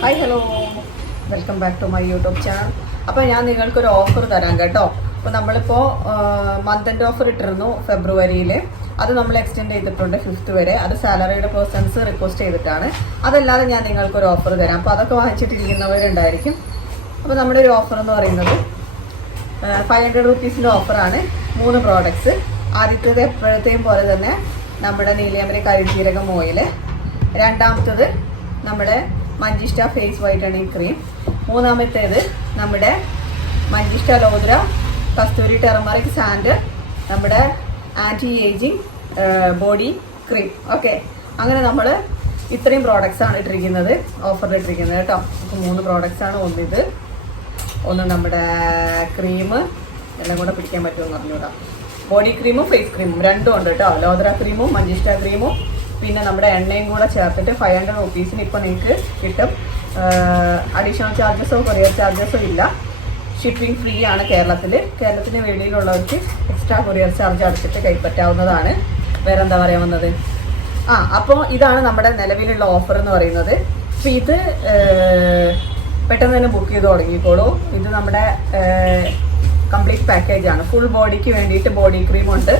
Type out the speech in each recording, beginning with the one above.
Hi hello welcome back to my YouTube channel അപ്പോൾ ഞാൻ നിങ്ങൾക്കൊരു ഓഫർ തരാം കേട്ടോ. അപ്പോൾ നമ്മളിപ്പോൾ മന്ത് ഓഫർ ഇട്ടിരുന്നു ഫെബ്രുവരിയിൽ അത് നമ്മൾ എക്സ്റ്റെൻഡ് ചെയ്തിട്ടുണ്ട് ഫിഫ്ത്ത് വരെ. അത് സാലറിയുടെ പേഴ്സൺസ് റിക്വസ്റ്റ് ചെയ്തിട്ടാണ്. അതല്ലാതെ ഞാൻ നിങ്ങൾക്കൊരു ഓഫർ തരാം. അപ്പോൾ അതൊക്കെ വാങ്ങിച്ചിട്ടിരിക്കുന്നവരുണ്ടായിരിക്കും. അപ്പോൾ നമ്മുടെ ഒരു ഓഫർ എന്ന് പറയുന്നത് ഫൈവ് ഹൺഡ്രഡ് റുപ്പീസിന്റെ ഓഫറാണ് മൂന്ന് പ്രോഡക്റ്റ്സ് ആദ്യത്തേത് എപ്പോഴത്തെയും പോലെ തന്നെ നമ്മുടെ നീലിയാമ്പലി കരിജീരകം ഓയിൽ രണ്ടാമത്തത് നമ്മുടെ മഞ്ചിഷ്ട ഫേസ് വൈറ്റണിങ് ക്രീം മൂന്നാമത്തേത് നമ്മുടെ മഞ്ചിഷ്ട ലോദ്ര കസ്തൂരി ടെർമറിക് സാൻഡ് നമ്മുടെ anti ageing body cream okay അങ്ങനെ നമ്മൾ ഇത്രയും പ്രോഡക്റ്റ്സ് ആണ് ഇട്ടിരിക്കുന്നത് ഓഫറിൽ ഇട്ടിരിക്കുന്നത് കേട്ടോ. അപ്പോൾ മൂന്ന് പ്രോഡക്റ്റ്സ് ആണ്. ഒന്നിത് ഒന്ന് നമ്മുടെ ക്രീം എല്ലാം കൂടെ പിടിക്കാൻ പറ്റുമെന്ന് പറഞ്ഞുകൂടാ ബോഡി ക്രീമും ഫേസ് ക്രീമും രണ്ടും ഉണ്ട് കേട്ടോ. ലോദ്ര ക്രീമും മഞ്ചിഷ്ട ക്രീമും പിന്നെ നമ്മുടെ എണ്ണയും കൂടെ ചേർത്തിട്ട് ഫൈവ് ഹൺഡ്രഡ് റുപ്പീസിന് ഇപ്പോൾ നിങ്ങൾക്ക് കിട്ടും. അഡീഷണൽ ചാർജസോ കൊറിയർ ചാർജസോ ഇല്ല. ഷിപ്പിംഗ് ഫ്രീ ആണ് കേരളത്തിൽ കേരളത്തിന് വെളിയിലുള്ളവർക്ക് എക്സ്ട്രാ കൊറിയർ ചാർജ് അടച്ചിട്ട് കൈപ്പറ്റാവുന്നതാണ്. വേറെ എന്താ പറയാൻ വന്നത്? ആ അപ്പോൾ ഇതാണ് നമ്മുടെ നിലവിലുള്ള ഓഫർ എന്ന് പറയുന്നത്. അപ്പോൾ ഇത് പെട്ടെന്ന് തന്നെ ബുക്ക് ചെയ്ത് തുടങ്ങിക്കോളൂ. ഇത് നമ്മുടെ കംപ്ലീറ്റ് പാക്കേജാണ് ഫുൾ ബോഡിക്ക് വേണ്ടിയിട്ട് ബോഡി ക്രീമുണ്ട്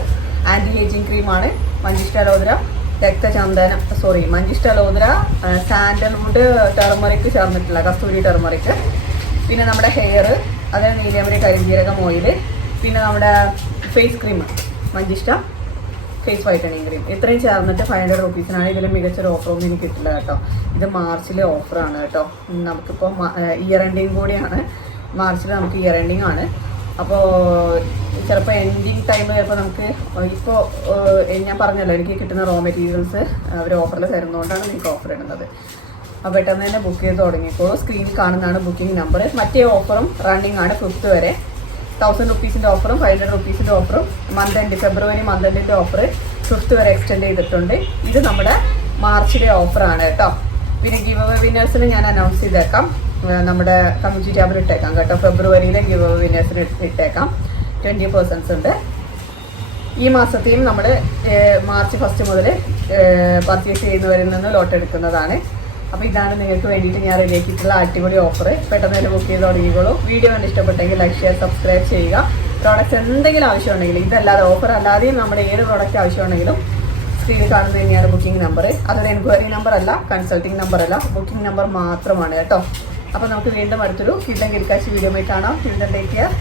ആന്റി ഏജിങ് ക്രീമാണ് മഞ്ചിഷ്ട രക്തചന്ദനം സോറി മഞ്ചിഷ്ട ലോദ്ര സാൻഡൽവുഡ് ടെർമറിക്ക് ചേർന്നിട്ടില്ല കസ്തൂരി ടെർമറിക്ക്. പിന്നെ നമ്മുടെ ഹെയർ അതായത് നീലയമരി കരിഞ്ജീരകം ഓയിൽ പിന്നെ നമ്മുടെ ഫേസ് ക്രീം മഞ്ചിഷ്ട ഫേസ് വൈറ്റനിങ് ക്രീം ഇത്രയും ചേർന്നിട്ട് ഫൈവ് ഹൺഡ്രഡ് റുപ്പീസിനാണ് ഇതിൽ മികച്ചൊരു ഓഫറൊന്നും എനിക്ക് കിട്ടില്ല കേട്ടോ. ഇത് മാർച്ചിലെ ഓഫറാണ് കേട്ടോ. നമുക്കിപ്പോൾ ഇയർ എൻഡിങ് കൂടിയാണ്. മാർച്ചിൽ നമുക്ക് ഇയർ എൻഡിങ് ആണ്. അപ്പോൾ ചിലപ്പോൾ എൻഡിങ് ടൈം ചിലപ്പോൾ നമുക്ക് ഇപ്പോൾ ഞാൻ പറഞ്ഞല്ലോ എനിക്ക് കിട്ടുന്ന റോ മെറ്റീരിയൽസ് അവർ ഓഫറിൽ തരുന്നതുകൊണ്ടാണ് നിങ്ങൾക്ക് ഓഫർ ഇടുന്നത്. അപ്പോൾ പെട്ടെന്ന് തന്നെ ബുക്ക് ചെയ്ത് തുടങ്ങിക്കോളൂ സ്ക്രീനിൽ കാണുന്നതാണ് ബുക്കിംഗ് നമ്പർ മറ്റേ ഓഫറും റണ്ണിങ് ആണ് ഫിഫ്ത്ത് വരെ. തൗസൻഡ് റുപ്പീസിന്റെ ഓഫറും ഫൈവ് ഹൺഡ്രഡ് റുപ്പീസിന്റെ ഓഫറും മന്ത് എൻഡ് ഫെബ്രുവരി മന്ത് എൻഡിന്റെ ഓഫർ ഫിഫ്ത്ത് വരെ എക്സ്റ്റെൻഡ് ചെയ്തിട്ടുണ്ട്. ഇത് നമ്മുടെ മാർച്ചിലെ ഓഫറാണ് കേട്ടോ. പിന്നെ ഗിവ് വിന്നേഴ്സിന് ഞാൻ അനൗൺസ് ചെയ്തേക്കാം. നമ്മുടെ കമ്മ്യൂണിറ്റി ടാബിൽ ഇട്ടേക്കാം കേട്ടോ. ഫെബ്രുവരിയിലെ ഗിവ് വിനേഴ്സിന് ഇട്ടേക്കാം. ട്വന്റി പേഴ്സൺസ് ഉണ്ട്. ഈ മാസത്തെയും നമ്മൾ മാർച്ച് ഫസ്റ്റ് മുതൽ പർച്ചേസ് ചെയ്യുന്നവരിൽ നിന്ന് ലോട്ട് എടുക്കുന്നതാണ്. അപ്പോൾ ഇതാണ് നിങ്ങൾക്ക് വേണ്ടിയിട്ട് ഞാൻ റെഡിയാക്കിയിട്ടുള്ള അടിപൊളി ഓഫർ പെട്ടെന്ന് തന്നെ ബുക്ക് ചെയ്ത് തുടങ്ങിക്കോളൂ. വീഡിയോ കണ്ട് ഇഷ്ടപ്പെട്ടെങ്കിൽ ലൈക്ക് ഷെയർ സബ്സ്ക്രൈബ് ചെയ്യുക. പ്രോഡക്റ്റ്സ് എന്തെങ്കിലും ആവശ്യമുണ്ടെങ്കിൽ ഇതല്ലാതെ ഓഫർ അല്ലാതെയും നമ്മുടെ ഏത് പ്രോഡക്റ്റ് ആവശ്യമുണ്ടെങ്കിലും സ്ക്രീനിൽ കാണുന്നത് തന്നെയാണ് ബുക്കിംഗ് നമ്പർ അതൊരു എൻക്വയറി നമ്പർ അല്ല കൺസൾട്ടിംഗ് നമ്പർ അല്ല. ബുക്കിംഗ് നമ്പർ മാത്രമാണ് കേട്ടോ. അപ്പോൾ നമുക്ക് വീണ്ടും അടുത്തൊരു കിഡൻ കിൽക്കാശി വീഡിയോ കാണാം. Take care